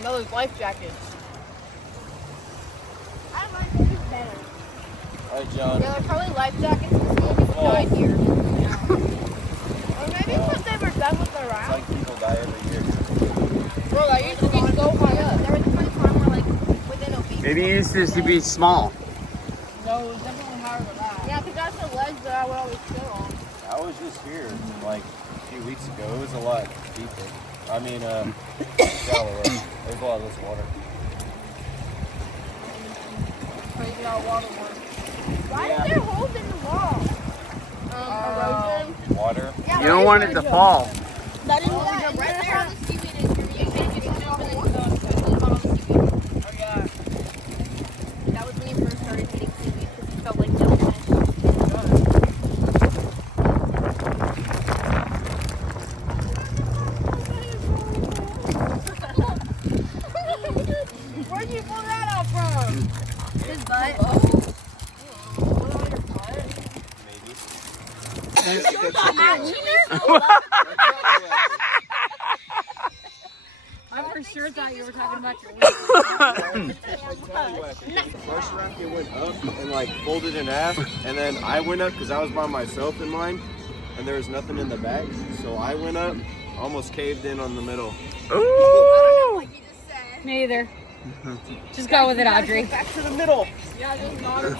And those life jackets. I like these better. Alright, John. Yeah, they're probably life jackets because people died here. Or maybe because they were done with the It's round. like people die every year. Bro, that used to be so high up. There was a point in time where, like, within a week. Maybe it used to be small. No, it was definitely higher than that. Yeah, because that's the ledge that I would always sit on. I was just here like a few weeks ago. It was a lot deeper. I mean, shallower. There's a lot less water. Crazy how water works. Why is there holes in the wall? Erosion. Water. Yeah, You don't want it to fall. That is right right there. there. The seaweed is for you. Oh, yeah. That was when you first started eating seaweed because you felt like jellyfish. Where'd you pull that out from? His butt. I for sure thought you were talking about your First racket went up and like folded in half, and then I went up because I was by myself in mine, and there was nothing in the back. So I went up, almost caved in on the middle. Ooh! Me either. Just go with it, Audrey. Back to the middle. Yeah, just not a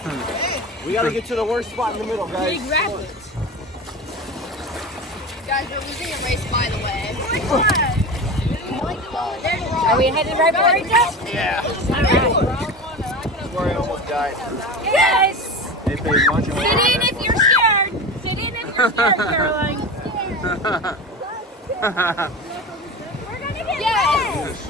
We gotta get to the worst spot in the middle, guys. big rapids. Guys, we're losing a race, by the way. Are we headed right for Rancho? Yeah. That's where I almost died. Yes! They paid much of Sit in if you're scared. Sit in if you're scared, Caroline. We're gonna get yes!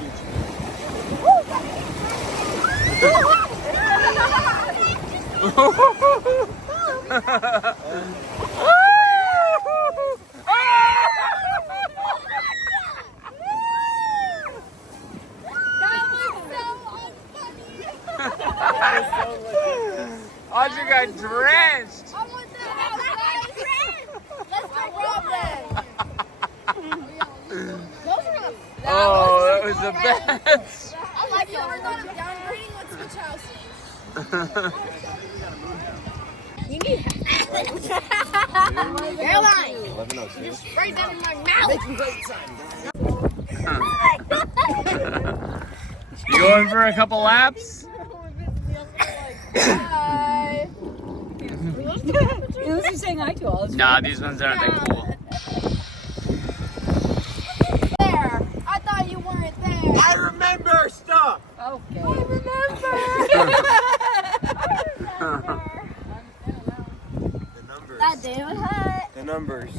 Audrey got drenched. I want that house, guys! Let's go rob them! Those were the Oh, that was the best. I like it. We're not downgrading. Let's switch houses. You need Caroline! 11:02. Just spray that in my mouth! You going for a couple laps? Bye. Who's he saying hi to all this? Nah, these ones aren't that cool. There! I thought you weren't there! I remember stuff. Okay. I remember! The numbers. That day was hot. The numbers.